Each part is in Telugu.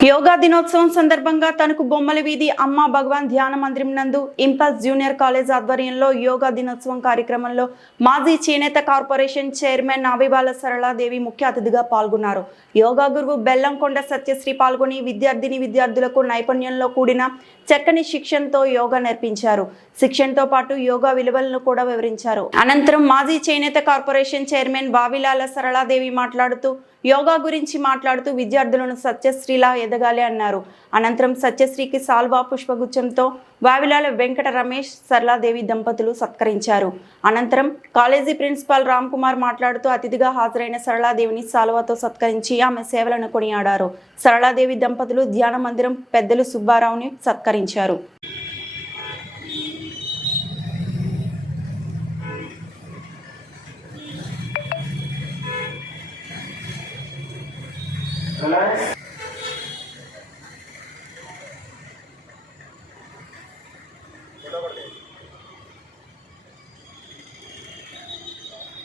యోగా దినోత్సవం సందర్భంగా తణుకు బొమ్మల వీధి అమ్మ భగవాన్ ధ్యాన మందిరం నందు ఇంపల్స్ జూనియర్ కాలేజ్ ఆధ్వర్యంలో యోగా దినోత్సవం కార్యక్రమంలో మాజీ చేనేత కార్పొరేషన్ చైర్మన్ నావిబాల సరళాదేవి ముఖ్య అతిథిగా పాల్గొన్నారు. యోగా గురువు బెల్లంకొండ సత్యశ్రీ పాల్గొని విద్యార్థులకు నైపుణ్యంలో కూడిన చక్కని శిక్షణతో యోగా నేర్పించారు. శిక్షణతో పాటు యోగా విలువలను కూడా వివరించారు. అనంతరం మాజీ చేనేత కార్పొరేషన్ చైర్మన్ బావిలాల సరళాదేవి మాట్లాడుతూ యోగా గురించి మాట్లాడుతూ విద్యార్థులను సత్యశ్రీలా ఎదగాలి అన్నారు. అనంతరం సత్యశ్రీకి సాల్వా పుష్పగుచ్చంతో వావిలాల వెంకట రమేష్ సరళాదేవి దంపతులు సత్కరించారు. అనంతరం కాలేజీ ప్రిన్సిపాల్ రామ్ కుమార్ మాట్లాడుతూ అతిథిగా హాజరైన సరళాదేవిని సాల్వాతో సత్కరించి ఆమె సేవలను కొనియాడారు. సరళాదేవి దంపతులు ధ్యాన మందిరం పెద్దలు సుబ్బారావుని సత్కరించారు.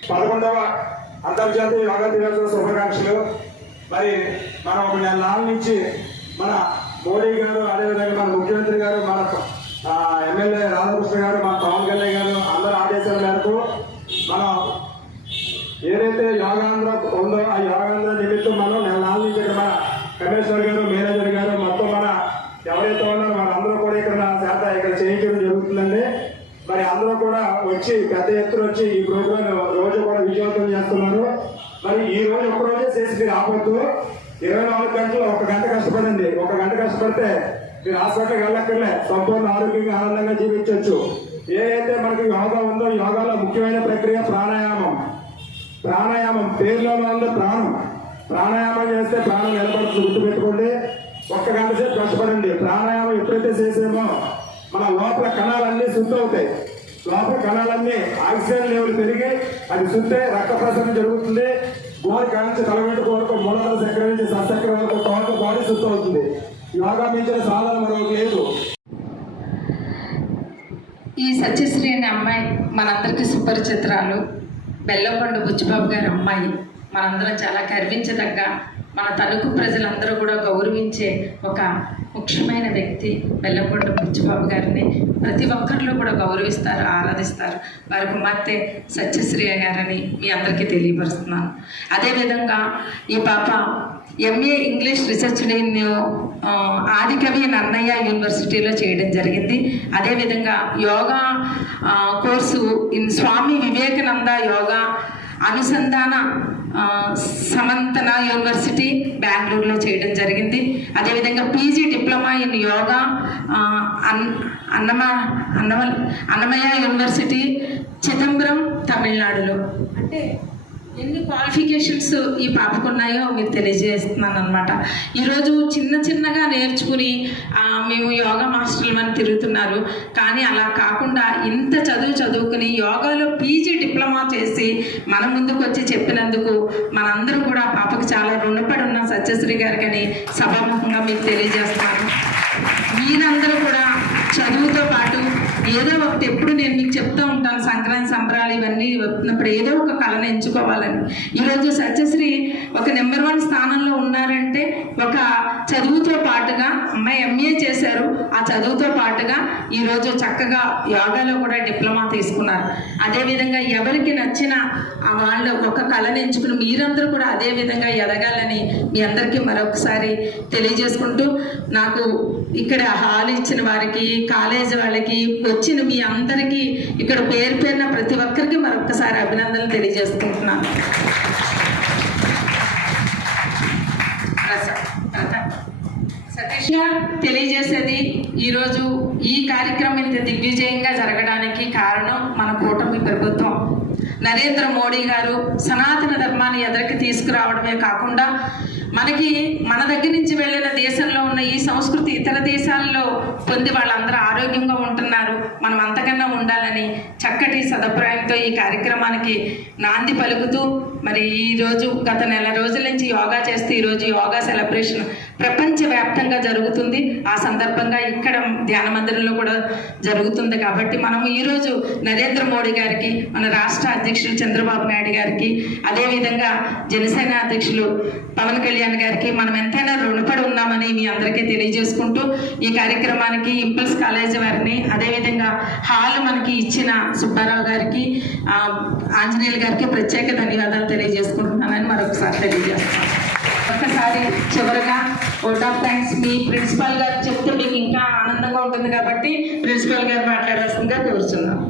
పదకొండవ అంతర్జాతీయ యోగా దినోత్సవ శుభాకాంక్షలు. మరి మనం ఒక నెల నుంచి మన మోడీ గారు, అదేవిధంగా మన ముఖ్యమంత్రి గారు, మన ఎమ్మెల్యే రాధాకృష్ణ గారు, మన పవన్ కళ్యాణ్ గారు అందరూ ఆదేశాల మేరకు మనం ఏదైతే యోగాంధ్ర ఉందో ఆ యోగాంధ్ర నిమిత్తం మనం నెల నుంచి మన కమిషనర్ గారు, మేనేజర్ గారు మొత్తం మన ఎవరైతే ఉన్నారో వాళ్ళందరూ కూడా ఇక్కడ చేయించడం జరుగుతుందండి. మరి అందరూ కూడా వచ్చి పెద్ద ఎత్తున వచ్చి ఈ ప్రోగ్రామ్ రోజు కూడా విజయవంతం చేస్తున్నారు. మరి ఈ రోజు ఒక్కరోజే చేసి మీరు ఆపొద్దు. 24 గంటలు 1 గంట కష్టపడండి. 1 గంట కష్టపడితే మీరు హాస్పిటల్కి వెళ్ళక్కర్లే, సంపూర్ణ ఆరోగ్యంగా ఆనందంగా జీవించవచ్చు. ఏదైతే మనకు యోగా ఉందో యోగాలో ముఖ్యమైన ప్రక్రియ ప్రాణాయామం. ప్రాణాయామం పేరులోనే ఉంది ప్రాణం. ప్రాణాయామం చేస్తే ప్రాణం నిలబడుతుంది, గుర్తుపెట్టుకోండి. 1 గంట సేపు కష్టపడండి. ప్రాణాయామం ఎప్పుడైతే చేసేమో మన లోపల కణాలన్నీ శుద్ధి అవుతాయి. లోపల కణాలన్నీ ఆక్సిజన్ లెవెల్ పెరిగి అది శుద్ధి రక్త ప్రసరణ జరుగుతుంది. గోరి కాంచి తలవెంట్రుక వరకు మూలాధార చక్రం నుంచి సచక్రం వరకు టోటల్ బాడీ శుద్ధి అవుతుంది. యోగా మించిన సాధన మరొకటి లేదు. ఈ సత్యశ్రీ అనే అమ్మాయి మనందరికీ సుపరిచితురాలు. బెల్లంకొండ బుచ్చిబాబు గారి అమ్మాయి. మనందరం చాలా గర్వించదగ్గ, మన తణుకు ప్రజలందరూ కూడా గౌరవించే ఒక ముఖ్యమైన వ్యక్తి బెల్లంకొండ బుచ్చిబాబు గారిని ప్రతి ఒక్కరిలో కూడా గౌరవిస్తారు, ఆరాధిస్తారు. వారి కుమార్తె సత్యశ్రీ గారని మీ అందరికీ తెలియపరుస్తున్నాను. అదేవిధంగా ఈ పాప ఎంఏ ఇంగ్లీష్ రీసెర్చ్ ఆదికవి నన్నయ్య యూనివర్సిటీలో చేయడం జరిగింది. అదేవిధంగా యోగా కోర్సు స్వామి వివేకానంద యోగా అనుసంధాన సమంతన యూనివర్సిటీ బెంగళూరులో చేయడం జరిగింది. అదేవిధంగా PG diploma in yoga Annamayya university Chidambaram తమిళనాడులో. అంటే ఎన్ని క్వాలిఫికేషన్స్ ఈ పాపకు ఉన్నాయో మీకు తెలియజేస్తున్నాను అనమాట. ఈరోజు చిన్నగా నేర్చుకుని మేము యోగా మాస్టర్లు అని తిరుగుతున్నారు. కానీ అలా కాకుండా ఇంత చదువుకుని యోగాలో పీజీ డిప్లొమా చేసి మన ముందుకు వచ్చి చెప్పినందుకు మనందరూ కూడా పాపకు చాలా రుణపడి ఉన్న సత్యశ్రీ గారికి అని సభాముఖంగా మీకు తెలియజేస్తున్నాను. మీరందరూ కూడా చదువుతో పాటు ఏదో ఒకటి, ఎప్పుడు నేను మీకు చెప్తూ ఉంటాను, సంక్రాంతి సంబరాలు ఇవన్నీ వచ్చినప్పుడు ఏదో ఒక కళను ఎంచుకోవాలని. ఈరోజు సత్యశ్రీ ఒక నెంబర్ 1 స్థానంలో ఉన్నారంటే ఒక చదువుతో పాటుగా అమ్మాయి ఎంఏ చేశారు. ఆ చదువుతో పాటుగా ఈరోజు చక్కగా యోగాలో కూడా డిప్లొమా తీసుకున్నారు. అదేవిధంగా ఎవరికి నచ్చిన వాళ్ళు ఒక కళను ఎంచుకుని మీరందరూ కూడా అదే విధంగా ఎదగాలని మీ అందరికీ మరొకసారి తెలియజేసుకుంటూ, నాకు ఇక్కడ హాల్ ఇచ్చిన వారికి, కాలేజీ వాళ్ళకి, వచ్చిన మీ అందరికీ ఇక్కడ పేరున ప్రతి ఒక్కరికి మరొకసారి అభినందనలు తెలియజేసుకుంటున్నాను. సతీష్ తెలియజేసేది, ఈరోజు ఈ కార్యక్రమం ఇంత దిగ్విజయంగా జరగడానికి కారణం మన కూటమి ప్రభుత్వం. నరేంద్ర మోడీ గారు సనాతన ధర్మాన్ని ఎదరికి తీసుకురావడమే కాకుండా మనకి మన దగ్గర నుంచి వెళ్ళిన దేశంలో ఉన్న ఈ సంస్కృతి ఇతర దేశాల్లో పొంది వాళ్ళందరూ ఆరోగ్యంగా ఉంటున్నారు, మనం అంతకన్నా ఉండాలని చక్కటి సదభిప్రాయంతో ఈ కార్యక్రమానికి నాంది పలుకుతూ, మరి ఈరోజు గత నెల రోజుల నుంచి యోగా చేస్తూ ఈరోజు యోగా సెలబ్రేషన్ ప్రపంచవ్యాప్తంగా జరుగుతుంది. ఆ సందర్భంగా ఇక్కడ ధ్యాన మందిరంలో కూడా జరుగుతుంది. కాబట్టి మనం ఈరోజు నరేంద్ర మోడీ గారికి, మన రాష్ట్ర అధ్యక్షులు చంద్రబాబు నాయుడు గారికి, అదేవిధంగా జనసేన అధ్యక్షులు పవన్ కళ్యాణ్ గారికి మనం ఎంతైనా రుణపడి ఉన్నామని మీ అందరికీ తెలియజేసుకుంటూ ఈ కార్యక్రమానికి ఇంపల్స్ కాలేజ్ వారిని, అదేవిధంగా హాల్ మనకి ఇచ్చిన సుబ్బారావు గారికి, ఆంజనేయులు గారికి ప్రత్యేక ధన్యవాదాలు తెలియజేసుకుంటున్నానని మరొకసారి తెలియజేస్తాను. ఒక్కసారి చివరగా vote of thanks me principal గారు చెప్తే మీకు ఇంకా ఆనందంగా ఉంటుంది కాబట్టి ప్రిన్సిపాల్ గారు మాట్లాడాల్సిందిగా కోరుచున్నాను.